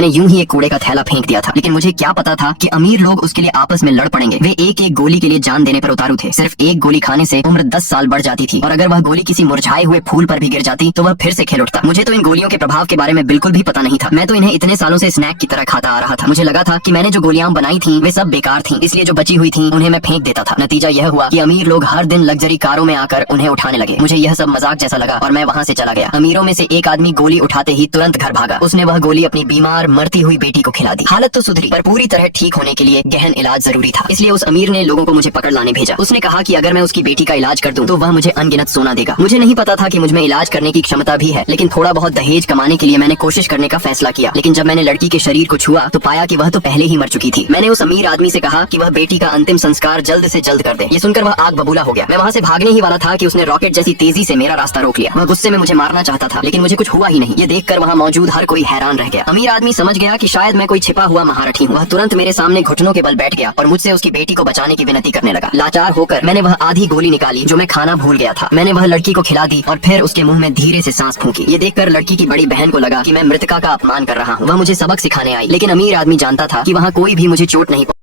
मैंने यूं ही एक कूड़े का थैला फेंक दिया था, लेकिन मुझे क्या पता था कि अमीर लोग उसके लिए आपस में लड़ पड़ेंगे। वे एक एक गोली के लिए जान देने पर उतारू थे। सिर्फ एक गोली खाने से उम्र 10 साल बढ़ जाती थी, और अगर वह गोली किसी मुरझाए हुए फूल पर भी गिर जाती तो वह फिर से खेल उठता। मुझे तो इन गोलियों के प्रभाव के बारे में बिल्कुल भी पता नहीं था। मैं तो इन्हें इतने सालों से स्नैक की तरह खाता आ रहा था। मुझे लगा था कि मैंने जो गोलियां बनाई थी वे सब बेकार थी, इसलिए जो बची हुई थी उन्हें मैं फेंक देता था। नतीजा यह हुआ कि अमीर लोग हर दिन लग्जरी कारों में आकर उन्हें उठाने लगे। मुझे यह सब मजाक जैसा लगा और मैं वहाँ से चला गया। अमीरों में से एक आदमी गोली उठाते ही तुरंत घर भागा। उसने वह गोली अपनी बीमार मरती हुई बेटी को खिला दी। हालत तो सुधरी, पर पूरी तरह ठीक होने के लिए गहन इलाज जरूरी था। इसलिए उस अमीर ने लोगों को मुझे पकड़ लाने भेजा। उसने कहा कि अगर मैं उसकी बेटी का इलाज कर दूं तो वह मुझे अनगिनत सोना देगा। मुझे नहीं पता था कि मुझमें इलाज करने की क्षमता भी है, लेकिन थोड़ा बहुत दहेज कमाने के लिए मैंने कोशिश करने का फैसला किया। लेकिन जब मैंने लड़की के शरीर को छुआ तो पाया कि वह तो पहले ही मर चुकी थी। मैंने उस अमीर आदमी से कहा कि वह बेटी का अंतिम संस्कार जल्द से जल्द कर दे। ये सुनकर वह आग बबूला हो गया। मैं वहाँ से भागने ही वाला था कि उसने रॉकेट जैसी तेजी से मेरा रास्ता रोक लिया। वह गुस्से में मुझे मारना चाहता था, लेकिन मुझे कुछ हुआ ही नहीं। ये देखकर वहाँ मौजूद हर कोई हैरान रह गया। अमीर आदमी समझ गया कि शायद मैं कोई छिपा हुआ महारथी हूँ। वह तुरंत मेरे सामने घुटनों के बल बैठ गया और मुझसे उसकी बेटी को बचाने की विनती करने लगा। लाचार होकर मैंने वह आधी गोली निकाली जो मैं खाना भूल गया था। मैंने वह लड़की को खिला दी और फिर उसके मुंह में धीरे से सांस फूंकी। ये देखकर लड़की की बड़ी बहन को लगा कि मैं मृतका का अपमान कर रहा हूँ। वह मुझे सबक सिखाने आई, लेकिन अमीर आदमी जानता था कि वहाँ कोई भी मुझे चोट नहीं